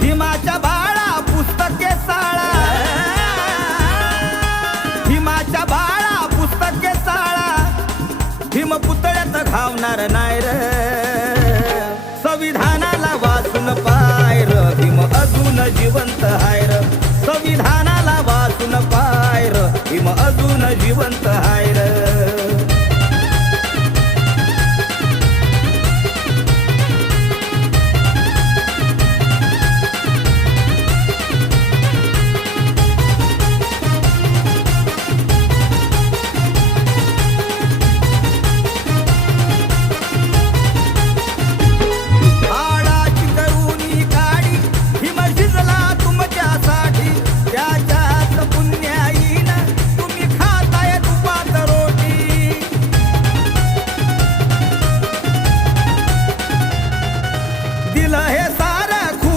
भीमाच्या बाळा पुस्तके साळा, भीमाच्या बाळा पुस्तके साळा, भीम पुतळ्यात घावणार नाही र, संविधानाला वाचून पाय र, भीम अजून जिवंत हाय र, संविधानाला वाचून पाय